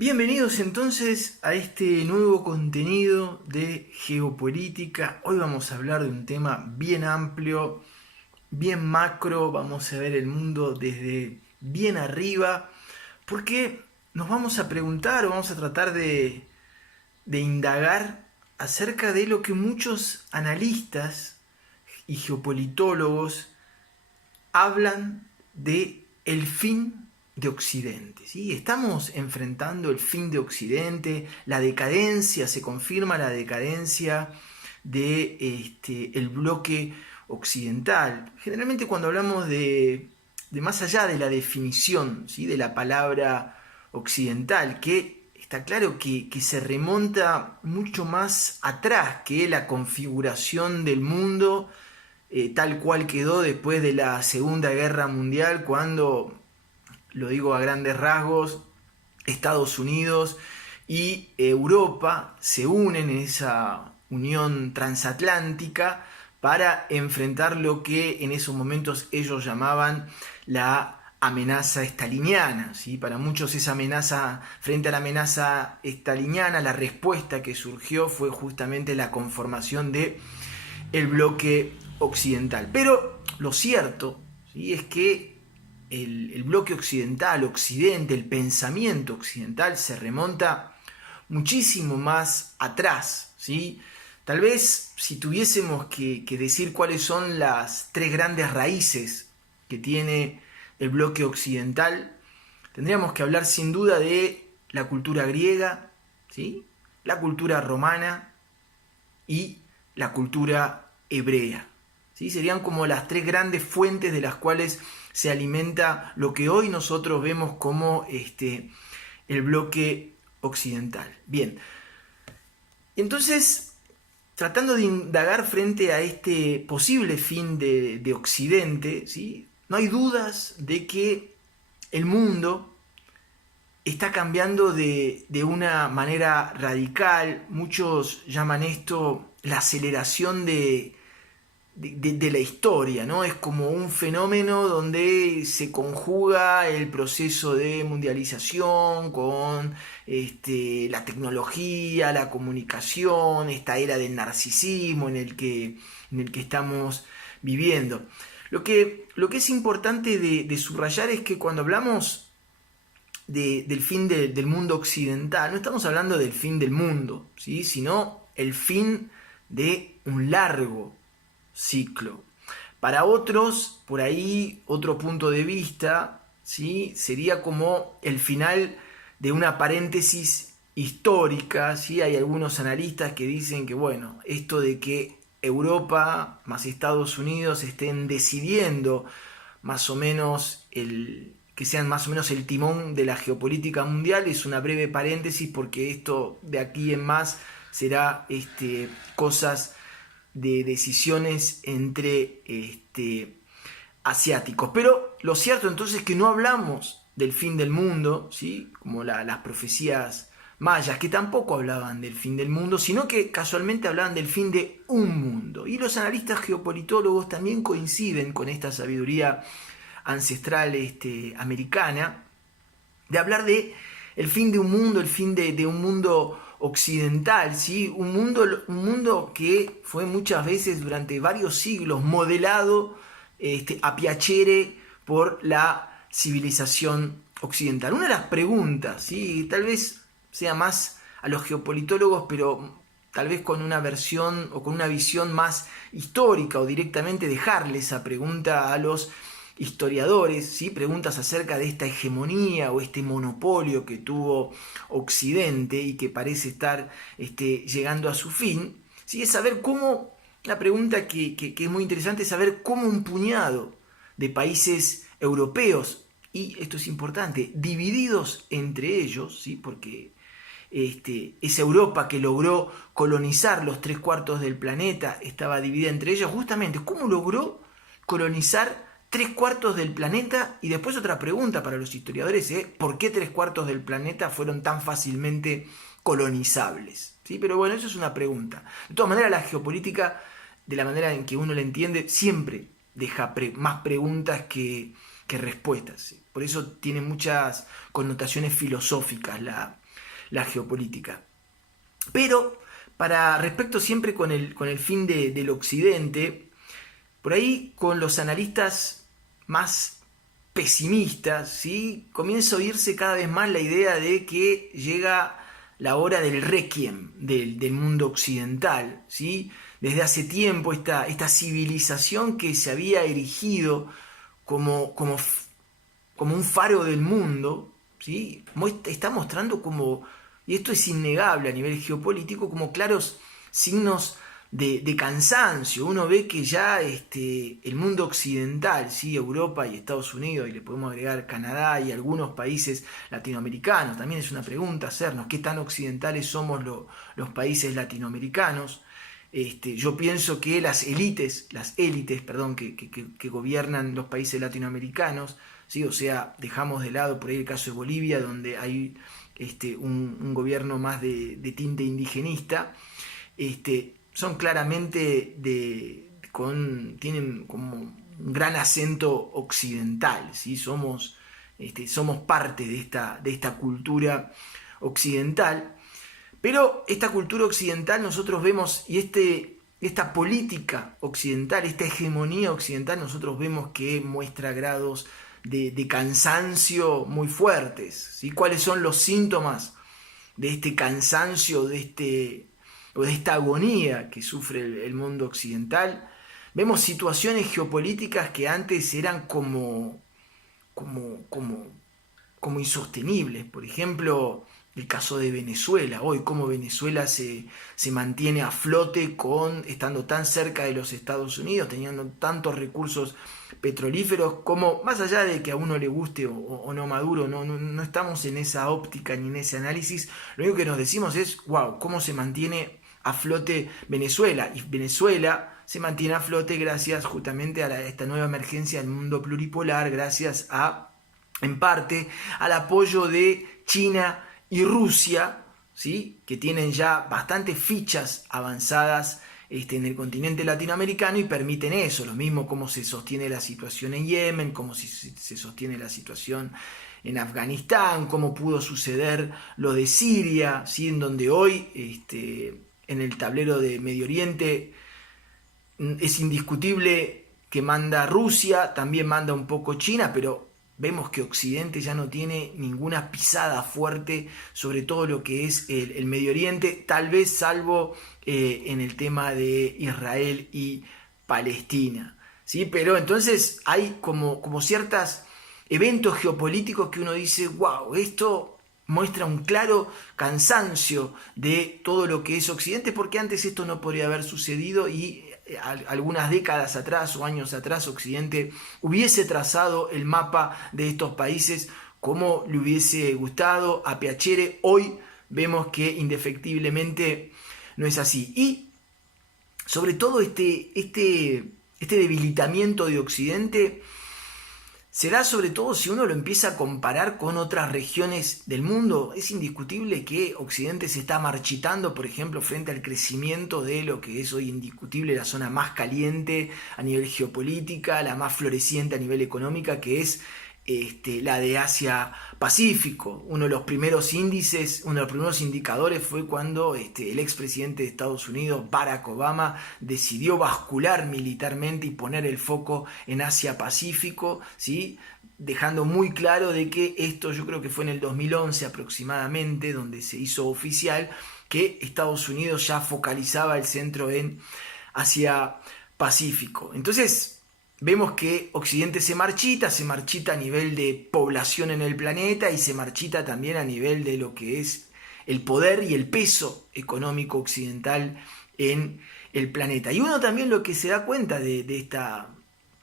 Bienvenidos entonces a este nuevo contenido de geopolítica. Hoy vamos a hablar de un tema bien amplio, bien macro. Vamos a ver el mundo desde bien arriba, porque nos vamos a preguntar o vamos a tratar de indagar acerca de lo que muchos analistas y geopolitólogos hablan de el fin de Occidente, ¿sí? Estamos enfrentando el fin de Occidente, la decadencia, se confirma la decadencia de el bloque occidental. Generalmente cuando hablamos de más allá de la definición, ¿sí?, de la palabra occidental, que está claro que se remonta mucho más atrás que la configuración del mundo tal cual quedó después de la Segunda Guerra Mundial, cuando, lo digo a grandes rasgos, Estados Unidos y Europa se unen en esa unión transatlántica para enfrentar lo que en esos momentos ellos llamaban la amenaza staliniana, ¿sí? Para muchos esa amenaza, frente a la amenaza staliniana, la respuesta que surgió fue justamente la conformación de el bloque occidental. Pero lo cierto, ¿sí?, es que el bloque occidental, Occidente, el pensamiento occidental se remonta muchísimo más atrás, ¿sí? Tal vez si tuviésemos que decir cuáles son las tres grandes raíces que tiene el bloque occidental, tendríamos que hablar sin duda de la cultura griega, ¿sí?, la cultura romana y la cultura hebrea, ¿sí? Serían como las tres grandes fuentes de las cuales se alimenta lo que hoy nosotros vemos como el bloque occidental. Bien, entonces, tratando de indagar frente a este posible fin de Occidente, ¿sí?, no hay dudas de que el mundo está cambiando de una manera radical. Muchos llaman esto la aceleración de la historia, ¿no? Es como un fenómeno donde se conjuga el proceso de mundialización con la tecnología, la comunicación, esta era del narcisismo en el que estamos viviendo. Lo que es importante de subrayar es que cuando hablamos del fin del mundo occidental, no estamos hablando del fin del mundo, ¿sí?, sino el fin de un largo ciclo. Para otros, por ahí, otro punto de vista, ¿sí?, sería como el final de una paréntesis histórica, ¿sí? Hay algunos analistas que dicen que, bueno, esto de que Europa más Estados Unidos estén decidiendo más o menos que sean más o menos el timón de la geopolítica mundial es una breve paréntesis, porque esto de aquí en más será cosas de decisiones entre asiáticos. Pero lo cierto entonces es que no hablamos del fin del mundo, ¿sí?, como las profecías mayas, que tampoco hablaban del fin del mundo, sino que casualmente hablaban del fin de un mundo. Y los analistas geopolitólogos también coinciden con esta sabiduría ancestral americana, de hablar de el fin de un mundo, el fin de un mundo occidental, ¿sí? Un mundo que fue muchas veces durante varios siglos modelado a piacere por la civilización occidental. Una de las preguntas, ¿sí?, tal vez sea más a los geopolitólogos, pero tal vez con una versión o con una visión más histórica, o directamente dejarle esa pregunta a los historiadores, ¿sí?, preguntas acerca de esta hegemonía o este monopolio que tuvo Occidente y que parece estar llegando a su fin, ¿sí?, es saber cómo, la pregunta que es muy interesante, es saber cómo un puñado de países europeos, y esto es importante, divididos entre ellos, ¿sí?, porque esa Europa que logró colonizar los 3/4 del planeta estaba dividida entre ellos, justamente, ¿cómo logró colonizar 3/4 del planeta? Y después otra pregunta para los historiadores, ¿por qué 3/4 del planeta fueron tan fácilmente colonizables? ¿Sí? Pero bueno, eso es una pregunta. De todas maneras, la geopolítica, de la manera en que uno la entiende, siempre deja más preguntas que respuestas, ¿sí? Por eso tiene muchas connotaciones filosóficas la geopolítica. Pero para respecto siempre con el fin del Occidente, por ahí con los analistas más pesimistas, ¿sí? Comienza a oírse cada vez más la idea de que llega la hora del requiem del mundo occidental, ¿sí? Desde hace tiempo esta civilización que se había erigido como un faro del mundo, ¿sí? Está mostrando como, y esto es innegable a nivel geopolítico, como claros signos de cansancio. Uno ve que ya el mundo occidental, ¿sí? Europa y Estados Unidos, y le podemos agregar Canadá y algunos países latinoamericanos, también es una pregunta hacernos, ¿qué tan occidentales somos los países latinoamericanos? Yo pienso que las élites, perdón, que gobiernan los países latinoamericanos, ¿sí? O sea, dejamos de lado por ahí el caso de Bolivia, donde hay un gobierno más de tinte indigenista, son claramente tienen como un gran acento occidental, ¿sí? Somos parte de esta cultura occidental. Pero esta cultura occidental nosotros vemos, y esta política occidental, esta hegemonía occidental, nosotros vemos que muestra grados de cansancio muy fuertes, ¿sí? ¿Cuáles son los síntomas de este cansancio, o de esta agonía que sufre el mundo occidental? Vemos situaciones geopolíticas que antes eran como insostenibles. Por ejemplo, el caso de Venezuela. Hoy cómo Venezuela se mantiene a flote estando tan cerca de los Estados Unidos, teniendo tantos recursos petrolíferos, como más allá de que a uno le guste o no Maduro, no estamos en esa óptica ni en ese análisis. Lo único que nos decimos es, wow, cómo se mantiene a flote Venezuela. Y Venezuela se mantiene a flote gracias justamente a esta nueva emergencia del mundo pluripolar, gracias en parte al apoyo de China y Rusia, ¿sí? Que tienen ya bastantes fichas avanzadas en el continente latinoamericano y permiten eso. Lo mismo cómo se sostiene la situación en Yemen, cómo se sostiene la situación en Afganistán, cómo pudo suceder lo de Siria, ¿sí? En donde hoy en el tablero de Medio Oriente es indiscutible que manda Rusia, también manda un poco China, pero vemos que Occidente ya no tiene ninguna pisada fuerte sobre todo lo que es el Medio Oriente, tal vez salvo en el tema de Israel y Palestina, ¿sí? Pero entonces hay como ciertos eventos geopolíticos que uno dice, wow, esto muestra un claro cansancio de todo lo que es Occidente, porque antes esto no podría haber sucedido y algunas décadas atrás o años atrás Occidente hubiese trazado el mapa de estos países como le hubiese gustado a Piacere. Hoy vemos que indefectiblemente no es así. Y sobre todo este debilitamiento de Occidente se da sobre todo si uno lo empieza a comparar con otras regiones del mundo. Es indiscutible que Occidente se está marchitando, por ejemplo, frente al crecimiento de lo que es hoy indiscutible la zona más caliente a nivel geopolítica, la más floreciente a nivel económica, que es la de Asia-Pacífico. Uno de los primeros índices, uno de los primeros indicadores fue cuando el expresidente de Estados Unidos, Barack Obama, decidió bascular militarmente y poner el foco en Asia-Pacífico, ¿sí? Dejando muy claro de que esto, yo creo que fue en el 2011 aproximadamente, donde se hizo oficial que Estados Unidos ya focalizaba el centro en Asia-Pacífico. Entonces, vemos que Occidente se marchita a nivel de población en el planeta y se marchita también a nivel de lo que es el poder y el peso económico occidental en el planeta. Y uno también lo que se da cuenta de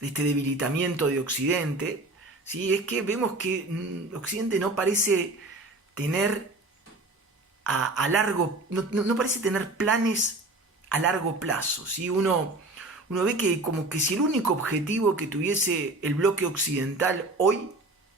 este debilitamiento de Occidente, ¿sí? Es que vemos que Occidente no parece tener no parece tener planes a largo plazo, ¿sí? Uno ve que como que si el único objetivo que tuviese el bloque occidental hoy,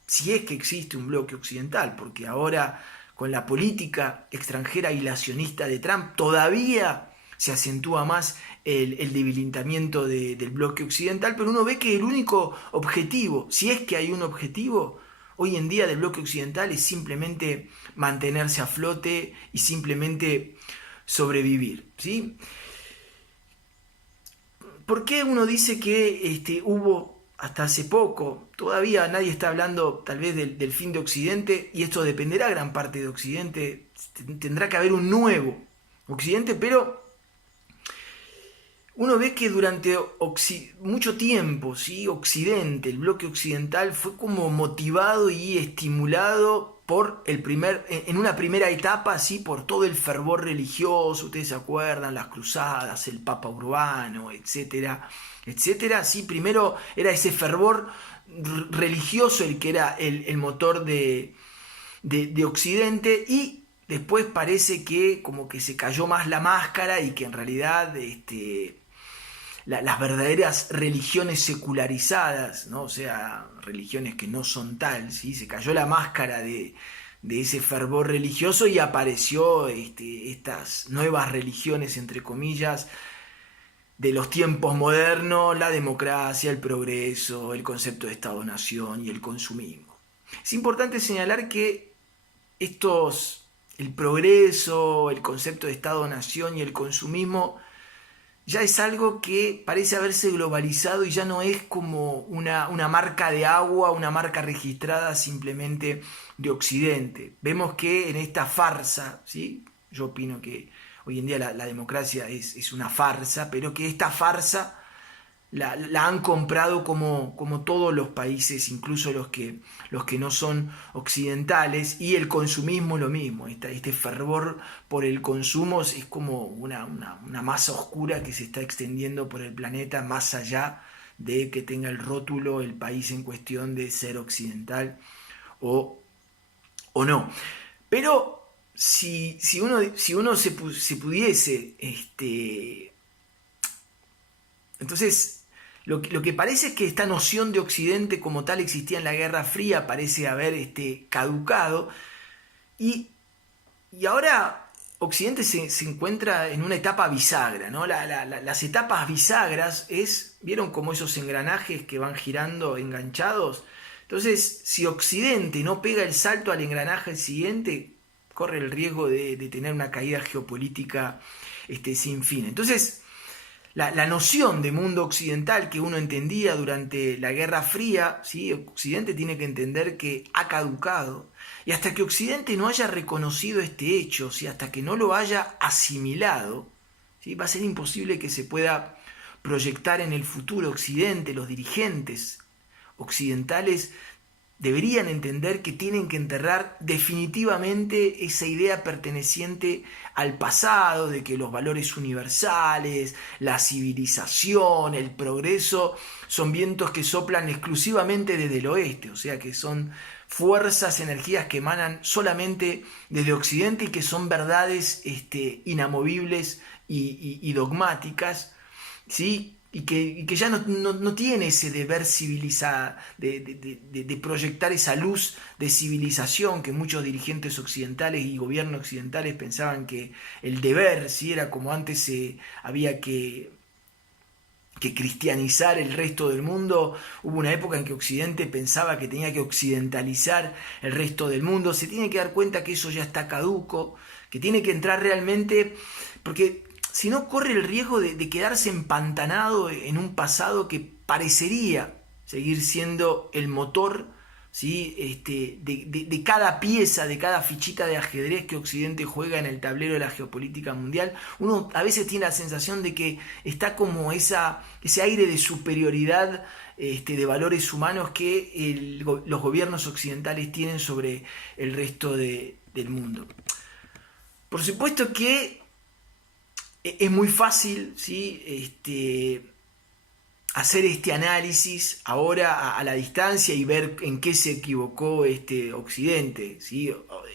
si es que existe un bloque occidental, porque ahora con la política extranjera aislacionista de Trump todavía se acentúa más el debilitamiento del bloque occidental, pero uno ve que el único objetivo, si es que hay un objetivo, hoy en día del bloque occidental es simplemente mantenerse a flote y simplemente sobrevivir, ¿sí? ¿Por qué uno dice que hubo hasta hace poco? Todavía nadie está hablando tal vez del fin de Occidente, y esto dependerá gran parte de Occidente. Tendrá que haber un nuevo Occidente, pero uno ve que durante mucho tiempo, ¿sí? Occidente, el bloque occidental, fue como motivado y estimulado en una primera etapa, ¿sí? Por todo el fervor religioso. Ustedes se acuerdan, las cruzadas, el Papa Urbano, etcétera, etcétera. Sí, primero era ese fervor religioso el que era el motor de Occidente, y después parece que como que se cayó más la máscara y que en realidad las verdaderas religiones secularizadas, ¿no? O sea, religiones que no son tal, ¿sí? Se cayó la máscara de ese fervor religioso y apareció estas nuevas religiones, entre comillas, de los tiempos modernos: la democracia, el progreso, el concepto de Estado-nación y el consumismo. Es importante señalar que el progreso, el concepto de Estado-nación y el consumismo ya es algo que parece haberse globalizado y ya no es como una marca de agua, una marca registrada simplemente de Occidente. Vemos que en esta farsa, ¿sí? Yo opino que hoy en día la democracia es una farsa, pero que esta farsa la han comprado como todos los países, incluso los que no son occidentales, y el consumismo lo mismo. Este fervor por el consumo es como una masa oscura que se está extendiendo por el planeta, más allá de que tenga el rótulo el país en cuestión de ser occidental o no. Pero si uno se pudiese, entonces lo que parece es que esta noción de Occidente como tal existía en la Guerra Fría, parece haber caducado, y ahora Occidente se encuentra en una etapa bisagra, ¿no? Las etapas bisagras ¿vieron como esos engranajes que van girando enganchados? Entonces, si Occidente no pega el salto al engranaje siguiente, corre el riesgo de tener una caída geopolítica sin fin. Entonces, la noción de mundo occidental que uno entendía durante la Guerra Fría, ¿sí? Occidente tiene que entender que ha caducado, y hasta que Occidente no haya reconocido este hecho, ¿sí? Hasta que no lo haya asimilado, ¿sí? Va a ser imposible que se pueda proyectar en el futuro. Occidente, los dirigentes occidentales deberían entender que tienen que enterrar definitivamente esa idea perteneciente al pasado, de que los valores universales, la civilización, el progreso, son vientos que soplan exclusivamente desde el oeste, o sea que son fuerzas, energías que emanan solamente desde Occidente y que son verdades inamovibles y dogmáticas, ¿sí? Y que ya no tiene ese deber civilizar, de proyectar esa luz de civilización que muchos dirigentes occidentales y gobiernos occidentales pensaban que el deber, ¿sí? Era como antes había que cristianizar el resto del mundo. Hubo una época en que Occidente pensaba que tenía que occidentalizar el resto del mundo. Se tiene que dar cuenta que eso ya está caduco, que tiene que entrar realmente, porque si no corre el riesgo de quedarse empantanado en un pasado que parecería seguir siendo el motor, ¿sí? de cada pieza, de cada fichita de ajedrez que Occidente juega en el tablero de la geopolítica mundial. Uno a veces tiene la sensación de que está como ese aire de superioridad de valores humanos que los gobiernos occidentales tienen sobre el resto del mundo. Por supuesto que es muy fácil, ¿sí? Hacer este análisis ahora a la distancia y ver en qué se equivocó Occidente, ¿sí?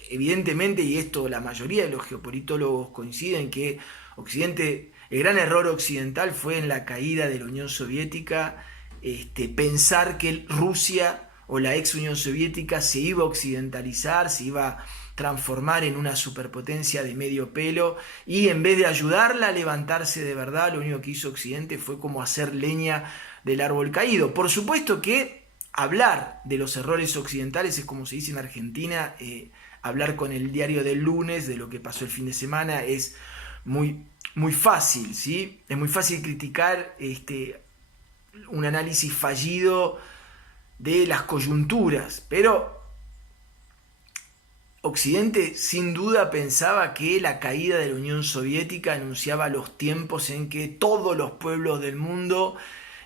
Evidentemente, y esto la mayoría de los geopolitólogos coinciden, que Occidente, el gran error occidental fue en la caída de la Unión Soviética, pensar que Rusia o la ex Unión Soviética se iba a occidentalizar, se iba a transformar en una superpotencia de medio pelo, y en vez de ayudarla a levantarse de verdad, lo único que hizo Occidente fue como hacer leña del árbol caído. Por supuesto que hablar de los errores occidentales es como se dice en Argentina, hablar con el diario del lunes de lo que pasó el fin de semana es muy fácil, ¿sí? Es muy fácil criticar un análisis fallido de las coyunturas, pero Occidente sin duda pensaba que la caída de la Unión Soviética anunciaba los tiempos en que todos los pueblos del mundo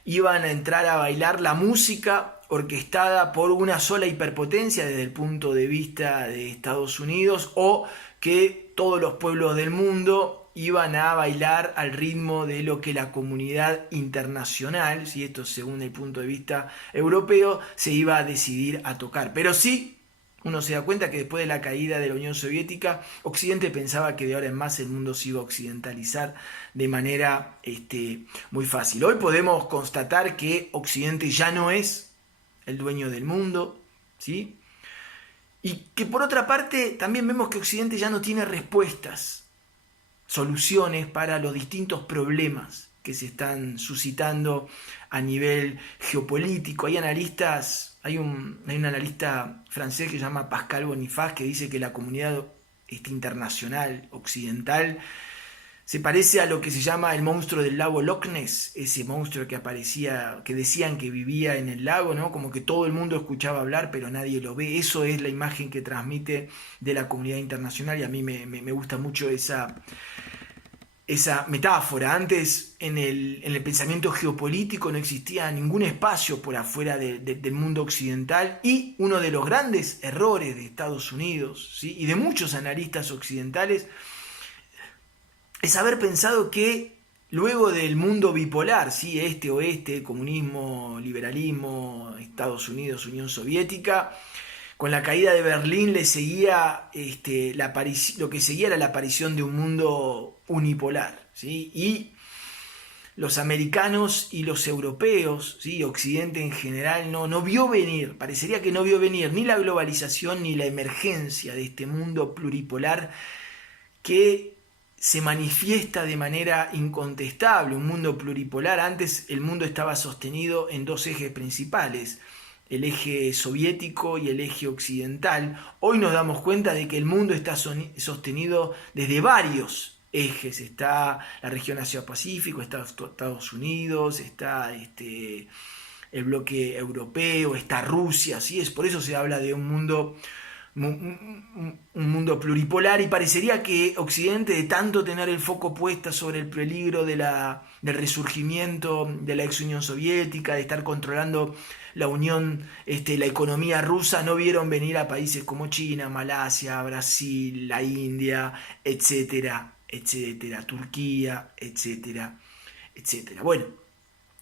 iban a entrar a bailar la música orquestada por una sola hiperpotencia desde el punto de vista de Estados Unidos, o que todos los pueblos del mundo iban a bailar al ritmo de lo que la comunidad internacional, si esto según el punto de vista europeo, se iba a decidir a tocar. Pero sí, uno se da cuenta que después de la caída de la Unión Soviética, Occidente pensaba que de ahora en más el mundo se iba a occidentalizar de manera muy fácil. Hoy podemos constatar que Occidente ya no es el dueño del mundo, ¿sí? Y que por otra parte también vemos que Occidente ya no tiene respuestas, soluciones para los distintos problemas que se están suscitando a nivel geopolítico. Hay un analista francés que se llama Pascal Boniface, que dice que la comunidad internacional, occidental, se parece a lo que se llama el monstruo del lago Loch Ness, ese monstruo que aparecía, que decían que vivía en el lago, ¿no? Como que todo el mundo escuchaba hablar, pero nadie lo ve. Eso es la imagen que transmite de la comunidad internacional, y a mí me gusta mucho esa metáfora. Antes en el pensamiento geopolítico no existía ningún espacio por afuera del mundo occidental, y uno de los grandes errores de Estados Unidos, ¿sí?, y de muchos analistas occidentales es haber pensado que luego del mundo bipolar, ¿sí?, este-oeste, comunismo, liberalismo, Estados Unidos, Unión Soviética, con la caída de Berlín le seguía lo que seguía era la aparición de un mundo unipolar, ¿sí? Y los americanos y los europeos, ¿sí?, Occidente en general, no vio venir, parecería que no vio venir ni la globalización ni la emergencia de este mundo pluripolar que se manifiesta de manera incontestable. Un mundo pluripolar. Antes el mundo estaba sostenido en dos ejes principales, el eje soviético y el eje occidental. Hoy nos damos cuenta de que el mundo está sostenido desde varios ejes. Está la región Asia-Pacífico, está Estados Unidos, está el bloque europeo, está Rusia, ¿sí? Es por eso se habla de un mundo pluripolar, y parecería que Occidente, de tanto tener el foco puesto sobre el peligro del resurgimiento de la ex Unión Soviética, de estar controlando la economía rusa, no vieron venir a países como China, Malasia, Brasil, la India, etcétera, etcétera, Turquía, etcétera, etcétera. Bueno,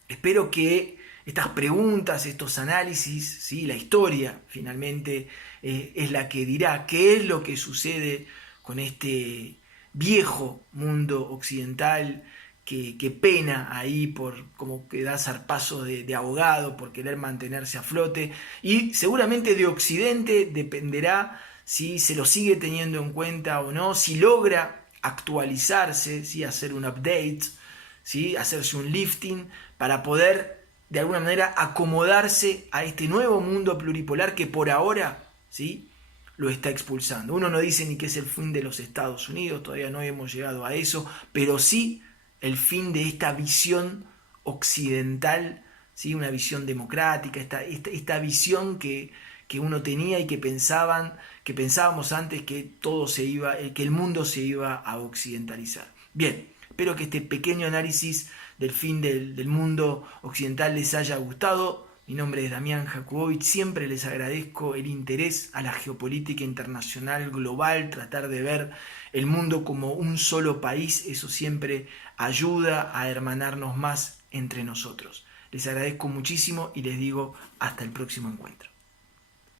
espero que estas preguntas, estos análisis, ¿sí?, la historia finalmente es la que dirá qué es lo que sucede con este viejo mundo occidental que pena ahí como que da zarpazos de ahogado por querer mantenerse a flote. Y seguramente de Occidente dependerá si se lo sigue teniendo en cuenta o no, si logra actualizarse, ¿sí?, hacer un update, ¿sí?, hacerse un lifting para poder de alguna manera acomodarse a este nuevo mundo pluripolar que por ahora, ¿sí?, lo está expulsando. Uno no dice ni que es el fin de los Estados Unidos, todavía no hemos llegado a eso, pero sí el fin de esta visión occidental, ¿sí?, una visión democrática, esta visión que uno tenía y que pensábamos antes que que el mundo se iba a occidentalizar. Bien, espero que este pequeño análisis del fin del mundo occidental les haya gustado. Mi nombre es Damián Jakubowicz, siempre les agradezco el interés a la geopolítica internacional global, tratar de ver el mundo como un solo país, eso siempre ayuda a hermanarnos más entre nosotros. Les agradezco muchísimo y les digo hasta el próximo encuentro.